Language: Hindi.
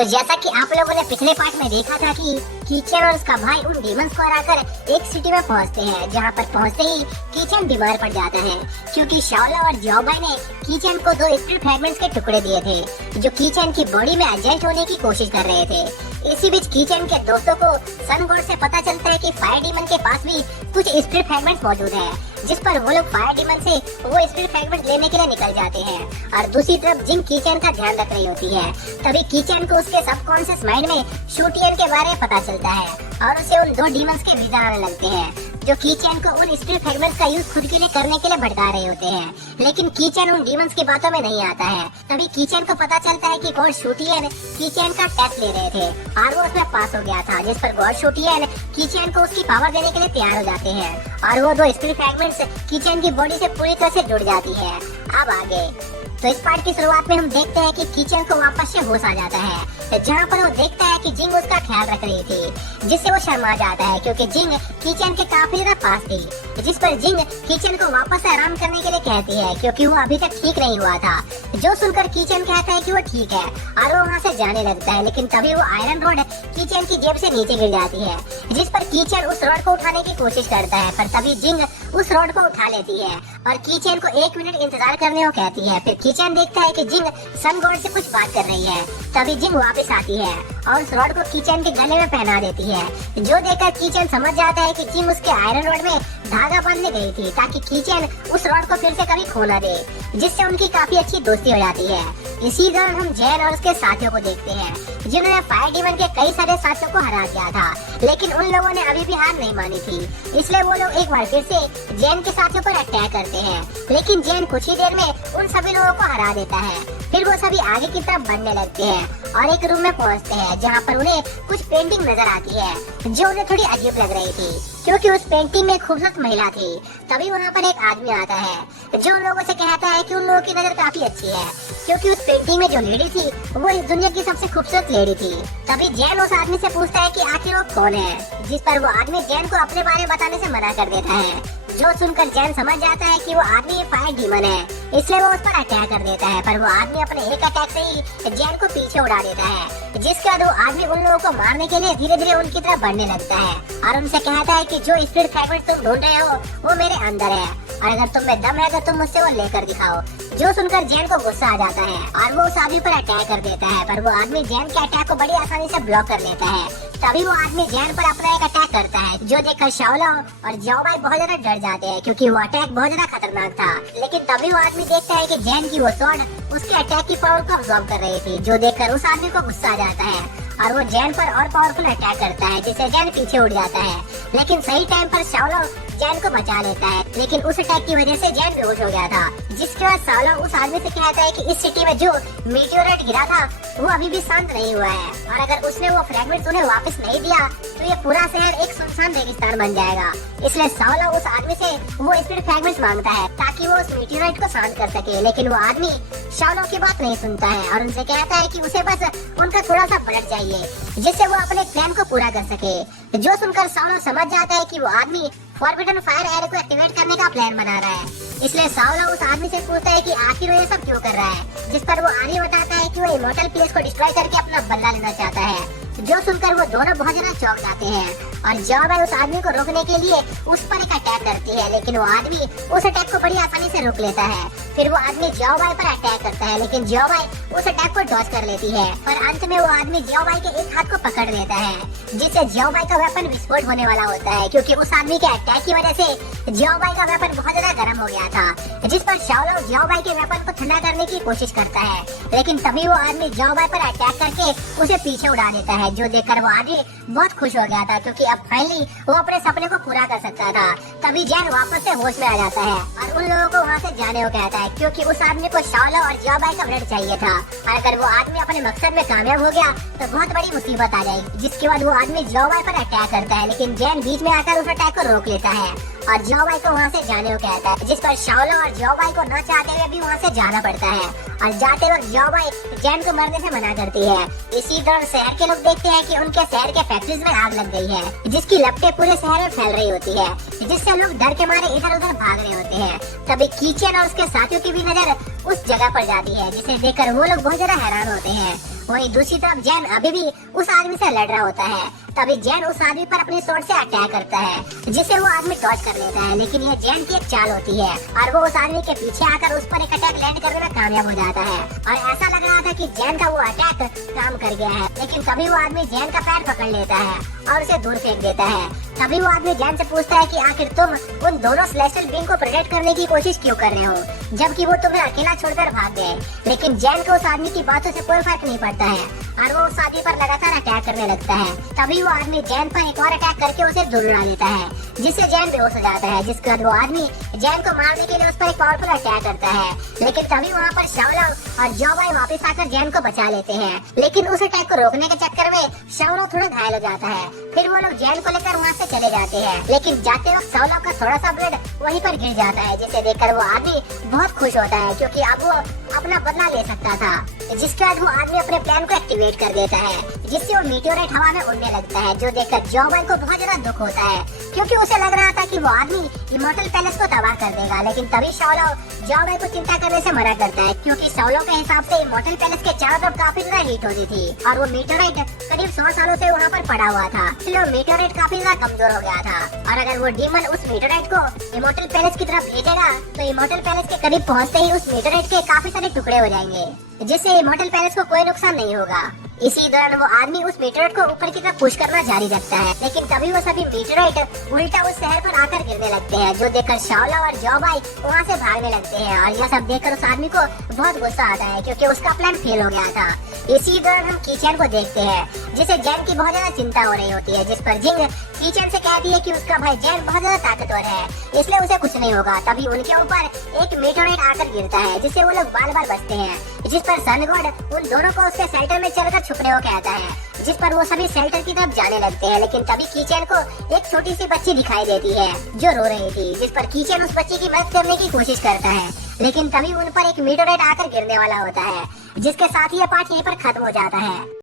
तो जैसा कि आप लोगों ने पिछले पार्ट में देखा था कि कीचन और उसका भाई उन डीमंस को हराकर एक सिटी में पहुंचते हैं, जहां पर पहुंचते ही कीचन बीमार पड़ जाता है क्योंकि शाओला और जाओबाई ने कीचन को 2 स्पिरिट फ्रैगमेंट्स के टुकड़े दिए थे जो कीचन की बॉडी में एडजस्ट होने की कोशिश कर रहे थे। इसी बीच कीचन के दोस्तों को सन गॉड से पता चलता है कि फायर डीमन के पास भी कुछ स्पिरिट फ्रैगमेंट्स मौजूद है, जिस पर वो लोग फायर डीमन से वो स्पिरिट फ्रैगमेंट लेने के लिए निकल जाते हैं। और दूसरी तरफ जिंग कीचन का ध्यान रख रही होती है। तभी कीचन को उसके सबकॉन्शियस माइंड में शूटियन के बारे में पता चलता है और उसे उन 2 डीमंस के विचार आने लगते हैं जो कीचन को उन स्पिरिट फ्रैगमेंट्स का यूज खुद के लिए करने के लिए भटका रहे होते हैं। लेकिन कीचन उन डीमंस की बातों में नहीं आता है। तभी कीचन को पता चलता है कि गॉड शूटियन कीचन का टेस्ट ले रहे थे और वो उसमें पास हो गया था, जिस पर गॉड शूटियन कीचन को उसकी पावर देने के लिए तैयार हो जाते हैं और वो 2 स्पिरिट फ्रैगमेंट्स कीचन की बॉडी से पूरी तरह से जुड़ जाती है। अब आगे तो इस पार्ट की शुरुआत में हम देखते हैं कि कीचन को वापस से होश आ जाता है, जहाँ पर वो देखता है कि जिंग उसका ख्याल रख रही थी, जिससे वो शर्मा जाता है क्योंकि जिंग कीचन के काफी ज्यादा पास थी। जिस पर जिंग कीचन को वापस आराम करने के लिए कहती है क्योंकि वो अभी तक ठीक नहीं हुआ था। जो सुनकर कीचन कहता है कि वो ठीक है और वो वहाँ से जाने लगता है, लेकिन तभी वो आयरन रॉड कीचन की जेब से नीचे गिर जाती है, जिस पर कीचन उस रॉड को उठाने की कोशिश करता है, पर तभी जिंग उस रॉड को उठा लेती है और कीचन को 1 मिनट इंतजार करने को कहती है। फिर कीचन देखता है कि जिंग सन गॉड से कुछ बात कर रही है। तभी जिंग वापस आती है और उस रॉड को कीचन के गले में पहना देती है, जो देखकर कीचन समझ जाता है कि जिंग उसके आयरन रॉड में धागा बांधने गई थी ताकि कीचन उस रॉड को फिर से कभी खो न दे, जिससे उनकी काफी अच्छी दोस्ती हो जाती है। इसी दौरान हम जैन और उसके साथियों को देखते हैं जिन्होंने फायर डीमन के कई सारे साथियों को हरा दिया था, लेकिन उन लोगों ने अभी भी हार नहीं मानी थी। इसलिए वो लोग एक बार फिर से जैन के साथियों पर अटैक करते हैं, लेकिन जैन कुछ ही देर में उन सभी लोगों को हरा देता है। फिर वो सभी आगे की तरफ बढ़ने लगते हैं और एक रूम में पहुंचते हैं जहां पर उन्हें कुछ पेंटिंग नजर आती है जो उन्हें थोड़ी अजीब लग रही थी क्योंकि उस पेंटिंग में एक खूबसूरत महिला थी। तभी वहां पर एक आदमी आता है जो उन लोगों से कहता है कि उन लोगों की नजर काफी अच्छी है क्योंकि उस पेंटिंग में जो लेडी थी वो इस दुनिया की सबसे खूबसूरत लेडी थी। तभी जैन उस आदमी से पूछता है कि आखिर वो कौन है, जिस पर वो आदमी जैन को अपने बारे में बताने से मना कर देता है, जो सुनकर जैन समझ जाता है कि वो आदमी फायर डीमन है, इसलिए वो उस पर अटैक कर देता है। पर वो आदमी अपने एक अटैक से ही जैन को पीछे उड़ा देता है, जिसके बाद वो आदमी उन लोगों को मारने के लिए धीरे धीरे उनकी तरफ बढ़ने लगता है और उनसे कहता है कि जो स्पिरिट फ्रैगमेंट तुम ढूंढ रहे हो वो मेरे अंदर है और अगर तुम में दम है तो तुम मुझसे वो लेकर दिखाओ। जो सुनकर जैन को गुस्सा आ जाता है और वो उस आदमी पर अटैक कर देता है, पर वो आदमी जैन के अटैक को बड़ी आसानी से ब्लॉक कर लेता है। तभी वो आदमी जैन पर अपना एक अटैक करता है, जो देखकर शाओला और जाओबाई बहुत ज्यादा डर जाते हैं क्योंकि वो अटैक बहुत ज्यादा खतरनाक था। लेकिन तभी वो आदमी देखता है कि जैन की वो स्वॉर्ड उसके अटैक की पावर को अब्सॉर्ब कर रही थी, जो देखकर उस आदमी को गुस्सा आ जाता है और वो जैन पर और पावरफुल अटैक करता है, जिससे जैन पीछे उड़ जाता है। लेकिन सही टाइम पर शाओला जैन को बचा लेता है, लेकिन उस अटैक की वजह से जैन बेहोश हो गया था। जिसके बाद शाओला उस आदमी से कहता है कि इस सिटी में जो मीटियोराइट गिरा था वो अभी भी शांत नहीं हुआ है और अगर उसने वो फ्रैगमेंट्स उन्हें वापस नहीं दिया तो ये पूरा शहर एक सुनसान रेगिस्तान बन जाएगा। इसलिए शाओला उस आदमी से वो स्पिरिट फ्रैगमेंट्स मांगता है ताकि वो उस मीटियोराइट को शांत कर सके, लेकिन वो आदमी शाओला की बात नहीं सुनता है और उनसे कहता है कि उसे बस उनका थोड़ा सा ब्लड चाहिए जिससे वो अपने प्लान को पूरा कर सके। जो सुनकर शाओला समझ जाता है कि वो आदमी फॉरबिडन फायर एरे को एक्टिवेट करने का प्लान बना रहा है, इसलिए शाओला उस आदमी से पूछता है कि आखिर वो ये सब क्यों कर रहा है, जिस पर वो आदमी बताता है कि वो इमॉर्टल प्लेस को डिस्ट्रॉय करके अपना बदला लेना चाहता है। जो सुनकर वो दोनों बहुत ज्यादा चौंक जाते हैं और जाओबाई उस आदमी को रोकने के लिए उस पर एक अटैक करती है, लेकिन वो आदमी उस अटैक को बड़ी आसानी से रोक लेता है। फिर वो आदमी जाओबाई पर अटैक करता है, लेकिन जाओबाई उस अटैक को डॉज कर लेती है, पर अंत में वो आदमी जाओबाई के एक हाथ को पकड़ लेता है, जिससे जाओबाई का वेपन विस्फोट होने वाला होता है क्योंकि उस आदमी के अटैक की वजह से जाओबाई का वेपन बहुत ज्यादा गर्म हो गया था। जिस पर शाओला जाओबाई के वेपन को ठंडा करने की कोशिश करता है, लेकिन तभी वो आदमी जाओबाई पर अटैक करके उसे पीछे उड़ा देता है, जो देखकर वो आदमी बहुत खुश हो गया था क्योंकि अब फाइनली वो अपने सपने को पूरा कर सकता था। तभी जैन वापस से होश में आ जाता है और उन लोगों को वहाँ से जाने को कहता है क्योंकि उस आदमी को शाओला और जाओबाई का ब्लड चाहिए था और अगर वो आदमी अपने मकसद में कामयाब हो गया तो बहुत बड़ी मुसीबत आ जाएगी। जिसके बाद वो आदमी जाओबाई पर अटैक करता है, लेकिन जैन बीच में आकर उस अटैक को रोक लेता है और जाओबाई को वहाँ से जाने को कहता है, जिस पर शाओला और जाओबाई को न चाहते हुए भी वहाँ से जाना पड़ता है और जाते वक्त जाओबाई जैन को मरने से मना करती है। इसी दौरान शहर के लोग देखते हैं कि उनके शहर के फैक्ट्रीज में आग लग गई है, जिसकी लपटें पूरे शहर में फैल रही होती है, जिससे लोग डर के मारे इधर उधर भाग रहे होते हैं। तभी कीचन और उसके साथियों की भी नजर उस जगह पर जाती है, जिसे देखकर वो लोग बहुत ज्यादा हैरान होते हैं। वहीं दूसरी तरफ जैन अभी भी उस आदमी से लड़ रहा होता है। तभी जैन उस आदमी पर अपनी स्वॉर्ड से अटैक करता है जिससे वो आदमी डॉज कर लेता है, लेकिन ये जैन की एक चाल होती है और वो उस आदमी के पीछे आकर उस पर एक अटैक लैंड करने में कामयाब हो जाता है। और ऐसा लग रहा था कि जैन का वो अटैक काम कर गया है, लेकिन तभी वो आदमी जैन का पैर पकड़ लेता है और उसे दूर फेंक देता है। तभी वो आदमी जैन से पूछता है कि आखिर तुम उन दोनों सेलेस्टियल बीइंग को प्रोटेक्ट करने की कोशिश क्यों कर रहे हो, जबकि वो तुम्हें अकेला छोड़कर भाग गए। लेकिन जैन को उस आदमी की बातों से कोई फर्क नहीं पड़ता है और वो उस आदमी पर लगातार अटैक करने लगता है। तभी वो आदमी जैन पर एक और अटैक करके उसे दूर उड़ा देता है, जिससे जैन बेहोश हो जाता है। जिसके बाद वो आदमी जैन को मारने के लिए उस पर एक पावरफुल अटैक करता है, लेकिन तभी वहाँ पर शाओलॉन्ग और जोबाई वापस आकर जैन को बचा लेते हैं। लेकिन उस अटैक को रोकने के चक्कर में शाओलॉन्ग थोड़ा घायल हो जाता है। फिर वो लोग जैन को लेकर वहाँ से चले जाते हैं, लेकिन जाते वक्त शाओलॉन्ग का थोड़ा सा ब्लड वहीं पर गिर जाता है, जिसे देखकर वो आदमी बहुत खुश होता है क्योंकि अब वो अपना बदला ले सकता था। जिसके बाद वो आदमी अपने प्लान को एक्टिवेट कर देता है, जिससे वो मीटियोराइट हवा में उड़ने लगता है, जो देखकर जोबाई को बहुत ज्यादा दुख होता है क्योंकि उसे लग रहा था कि वो आदमी इमॉर्टल पैलेस को तबाह कर देगा। लेकिन तभी शाओलॉन्ग जोबाई को चिंता करने से मना करता है क्योंकि शाओलॉन्ग के हिसाब से इमॉर्टल पैलेस के चारों तरफ काफी ज्यादा हीट होती थी और वो मीटियोराइट करीब 100 सालों से वहाँ पर पड़ा हुआ था, इसलिए वो मीटियोराइट काफी ज्यादा कमजोर हो गया था। और अगर वो डीमन उस मीटियोराइट को इमॉर्टल पैलेस की तरफ भेजेगा तो इमॉर्टल पैलेस के करीब पहुँचते ही उस मीटियोराइट के काफी सारे टुकड़े हो जाएंगे, जिससे इमॉर्टल पैलेस को कोई नुकसान नहीं होगा। इसी दौरान वो आदमी उस मीटियोराइट को ऊपर की तरफ पुश करना जारी रखता है, लेकिन तभी वो सभी मीटियोराइट उल्टा उस शहर पर आकर गिरने लगते हैं, जो देखकर शाओलॉन्ग और जोबाई वहाँ से भागने लगते हैं। और यह सब देखकर उस आदमी को बहुत गुस्सा आता है क्योंकि उसका प्लान फेल हो गया था। इसी दौरान हम कीचेन को देखते हैं, जिसे जैन की बहुत ज्यादा चिंता हो रही होती है, जिस पर जिंग कीचेन से कहती है कि उसका भाई जैन बहुत ज्यादा ताकतवर है, इसलिए उसे कुछ नहीं होगा। तभी उनके ऊपर एक मीटियोराइट आकर गिरता है, जिससे वो लोग बार बार बचते हैं, जिस पर सन गॉड उन दोनों को उसके शेल्टर में चलकर छुपने को कहता है, जिस पर वो सभी शेल्टर की तरफ जाने लगते हैं। लेकिन तभी कीचेन को एक छोटी सी बच्ची दिखाई देती है जो रो रही थी, जिस पर कीचेन उस बच्ची की मदद करने की कोशिश करता है, लेकिन तभी उन पर एक मीटियोराइट आकर गिरने वाला होता है, जिसके साथ ही यह पार्ट यहीं पर खत्म हो जाता है।